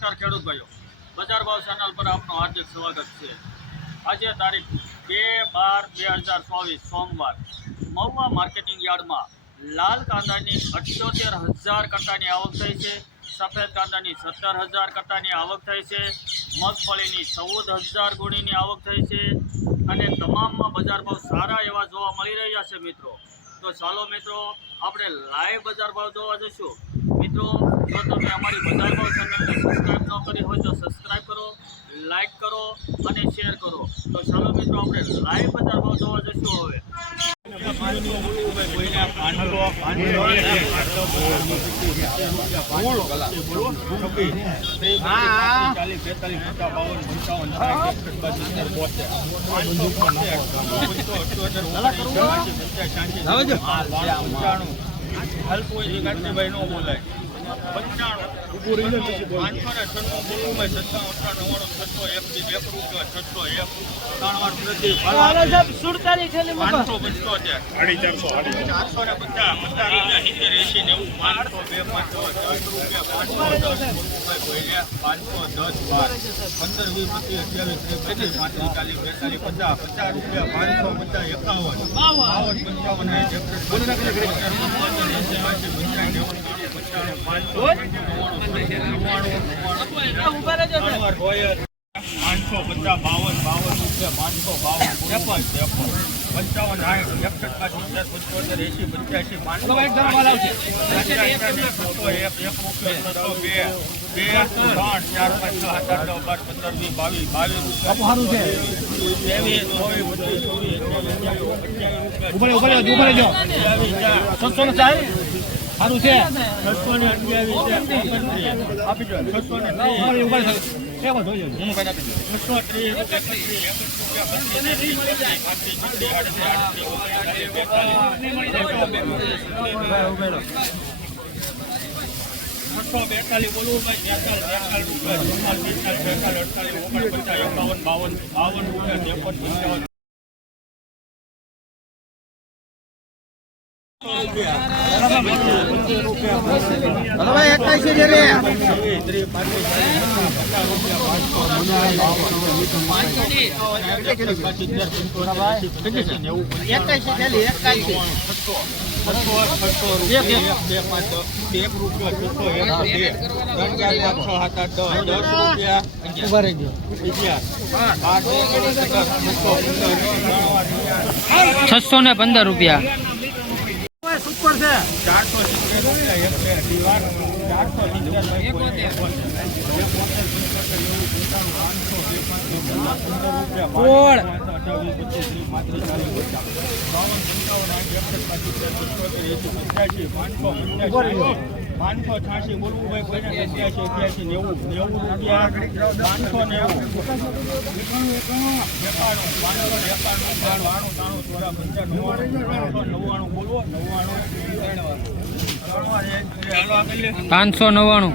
નમસ્કાર ખેડૂત ભાઈઓ. બજાર ભાવ ચેનલ પર આપનું હાર્દિક સ્વાગત છે. આજે તારીખ બે બાર બે હજાર ચોવીસ સોમવાર, મહુવા માર્કેટિંગ યાર્ડમાં લાલ કાંદાની અઠ્યોતેર હજાર કટ્ટાની આવક થઈ છે, સફેદ કાંદાની સત્તર હજાર કટ્ટાની આવક થઈ છે, મગફળીની ચૌદ હજાર ગુણીની આવક થઈ છે અને તમામમાં બજાર ભાવ સારા એવા જોવા મળી રહ્યા છે મિત્રો. તો ચાલો મિત્રો, આપણે લાઈવ બજાર ભાવ જોવા જઈશું. મિત્રો જો તમે અમારી બજાર ચેનલને સબસ્ક્રાઈબ ન કરી હોય તો સબસ્ક્રાઈબ કરો લાઈક કરો અને શેર કરો. તો ચાલો મિત્રો આપણે લાઈવ બજારમાં જોવા જઈશું હવે. પાંચસો ને એકાવન. બાવન. પંચાવન પંચાવન પાંચસો પાંચસો બાવન બાવન રૂપિયા પાંચસો બાવન ત્રેપન ત્રેપન પંચાવન સાઠ એકસઠ પાસઠ પંચોતેર એસી પંચ્યાસી પાંચસો રૂપિયા બે બે ત્રણ ચાર પાંચ છ સાત નવ બાર પંદર વીસ બાવીસ બાવીસ રૂપિયા ત્રેવીસ ચોવીસ પચીસ છવ્વીસ છસો ને સારું છે? છસો ને અઠ્યાવીસ આપી દો છસો ને છસો બેતાલીસ બોલવું ભાઈ બેતાલીસ બેતાલીસ રૂપિયા ચુમ્માલીસ બેતાલીસ બેતાલીસ અડતાલીસ ઓગણપચાસ એકાવન બાવન બાવન રૂપિયા ત્રેપન પંચાવન હલો ભાઈ એકાઈસી છે રે એકાઈસી થેલી ઊભા રહી ગયો છસો ને પંદર રૂપિયા. સુપર છે. ચારસો બે દીવાર ચારસો કોળ. પાંચસો છ્યાસી બોલવું ભાઈ કોઈને સત્યાસી અઠ્યાસી નેવું નેવું રૂપિયા પાંચસો નેવું. એકાણું પાંચસો ને એકાણું બાણું ત્રાણું ચોરા પંચાણું નવ્વાણું પાંચસો નવ્વાણું બોલવો નવ્વાણું પાંચસો નવ્વાણું.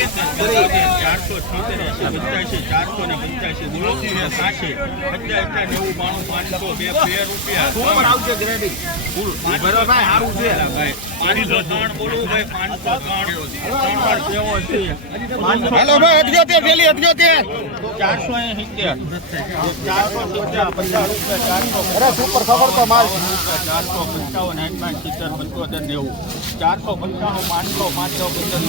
ચારસો છોતેર ચારસો ને પંચ્યાસી બોલો સાસી પંચ્યાસી નેવું બાણું પાંચસો બે બે રૂપિયા આવશે ગ્રેડી પાંચસો સારું છે. ભાઈ હેલો ભાઈ અઠ્યોતેર થેલી અઠ્યોતેર. ચારસો સિત્તેર. ચારસો સિત્તેર પચાસ રૂપિયા ચારસો. અરે સુપર ખબર તો માલ ચારસો પંચાવન પાંચ સિત્તેર પંચોતેર નેવું. ચારસો પંચાણું પાંચસો પાંચસો પંદર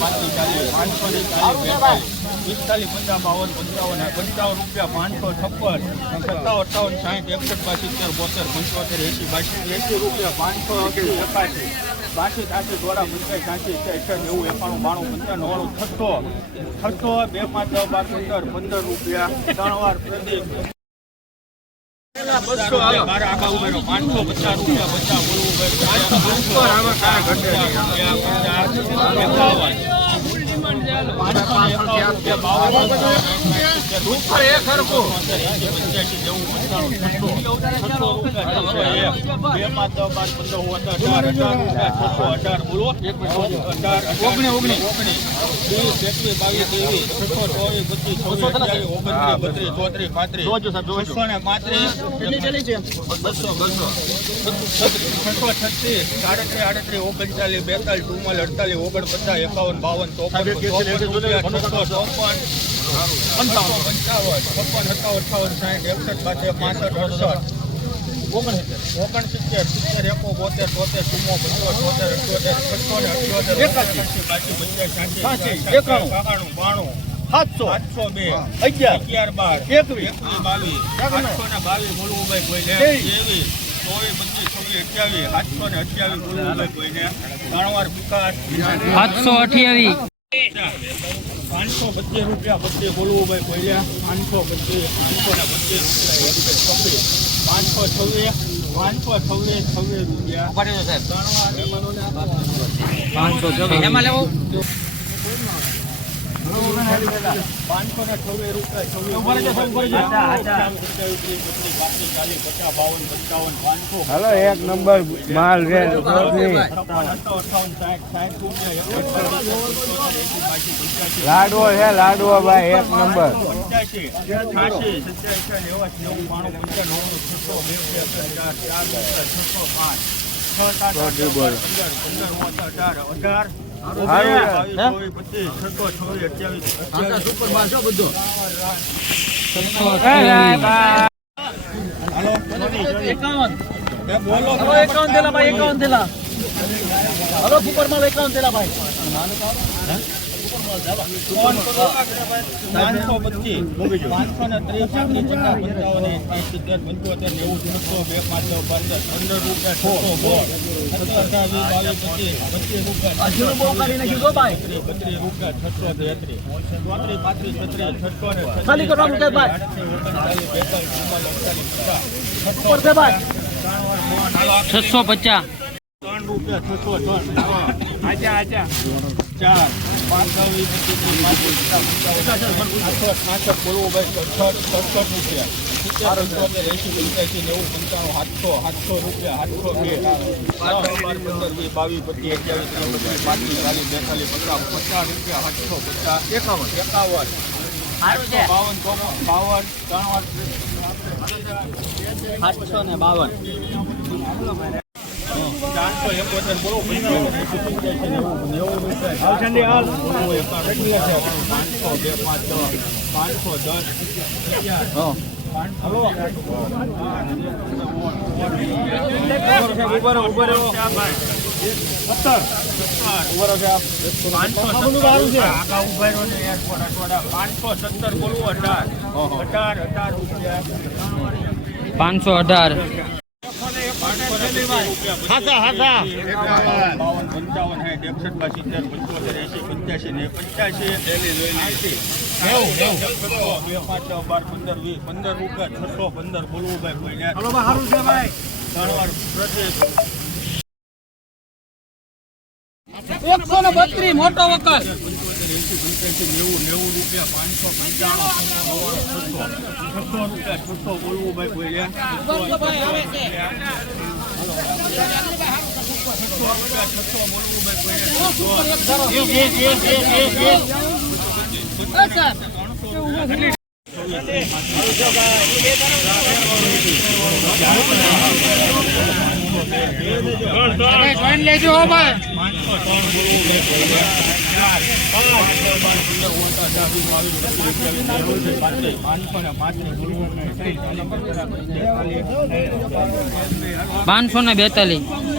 પાંચસો ચાલીસ પાંચસો ને ચાલીસ પિસ્તાલીસ પંચાવન બાવન પંચાવન પંચાવન રૂપિયા પાંચસો છપ્પન સત્તાવન અઠાવન સાઠ એકસઠ બાસી સિત્તેર બોતેર પંચોતેર એંસી બાસી એંસી રૂપિયા પાંચસો એકાસી બાસી સાસી દ્વારા પંચાયત સાસી એકસઠ નેવું એકાણું બાણું પંચાવન નવ્વાણું છસો છસો બે પાંચ દસ બાર પંદર પંદર રૂપિયા ત્રણ વાર પ્રદીપ પાંચસો પચાસ રૂપિયા પચાસ બોલવું પાંચસો આમાં કાંઈ ઘટે એકાવન. બત્રીસ, ચોત્રીસ, પાંત્રીસ. બસો, બસો. છસો, છત્રીસ, ઓગણચાલીસ, બેતાલીસ, ચુમ્માલીસ, અડતાલીસ, ઓગણપચાસ, એકાવન, બાવન. પંચાવન, છપ્પન, સત્તાવન, અઠાવન, સાઠ, એકસઠ, બાસઠ, પાસઠ, સિત્તેર એકો બોતેર તોતેર ચુમ્મો પંચોતેર તોતેર અઠ્યોતેર છસો ને અઠ્યોતેર એકાસી બાસી એકાણું કાકાણું બાણું સાતસો આઠસો બે અગિયાર અગિયાર બાર એકવીસ એકવીસ બાવીસ ને બાવીસ બોલવું ભાઈ કોઈને ત્રેવીસ ચોવીસ પચીસ અઠ્યાવીસ સાતસો ને અઠ્યાવીસ બોલવું કોઈને. ત્રણ વાર વિકાસ સાતસો અઠ્યાવીસ. પાંચસો પચીસ રૂપિયા પચીસ બોલવું ભાઈ કોઈલા પાંચસો પચીસ પાંચસો ને પચીસ રૂપિયા છવ્વીસ. પાંચસો છવ્વીસ પાંચસો છવ્વીસ છવ્વીસ રૂપિયા. પાંચસો છવ્વીસ. એમાં લેવું? પાંચસો ને રૂપિયા બાવન હલો એક નંબર માલ રે લાડવો છે લાડવો ભાઈ એક નંબર છસો પાંચ છ સાત અઢાર અઢાર એકાવન થેલા ભાઈ હલો સુપર માલ એકાવન થેલા ભાઈ પાંચસો પચીસ પાંચસો ને ત્રીસ પાંત્રીસ, પચાસ, પંચાવન સિત્તેર પંચોતેર નેવું છસો બે પાંચ પંદર પંદર રૂપિયા છસો બોલ સત્તર અઢાર બાવીસ પચીસ પચીસ રૂપિયા બત્રીસ રૂપિયા છસો તેત્રીસ ચોત્રીસ પાંત્રીસ છત્રીસ છસો ને ખાલી કરવાનું કે ભાઈ. પચાસ ઉપર છે ભાઈ. છસો પચાસ. ત્રણ રૂપિયા છસો ત્રણ આજા આજા ચાર. છાસઠ બોલવું ભાઈ સડસઠ સડસઠ રૂપિયા સિત્તેર એંસી પંચ્યાસી નેવું પંચાણું સાતસો સાતસો રૂપિયા સાતસો બે પંદર વીસ બાવીસ પચીસ અઠ્યાવીસ ત્રીસ પાંત્રીસ ચાલીસ બેતાલીસ પચાસ રૂપિયા સાતસો પચાસ એકાવન એકાવન બાવન બાવન ત્રણ વાર સાતસો ને બાવન. પાંચસો દસ પાંચસો અઢાર. હાથા હાથા. બાવન પંચાવન સાઠ એકસઠ બાર સિત્તેર પંચોતેર એંસી પંચ્યાસી ને પંચ્યાસી બાર પંદર વીસ પંદર રૂપિયા પંદર બોલવું ભાઈ કોઈને સારું છે એકસો ને બત્રીસ, મોટો પંચોતેર એંસી પંચ્યાસી નેવું રૂપિયા પાંચસો પંચાણું છસો રૂપિયા છસો બોલવું ભાઈ કોઈને છસો કોઈને લેજો ભાઈ. પાંચસો ને બેતાલીસ.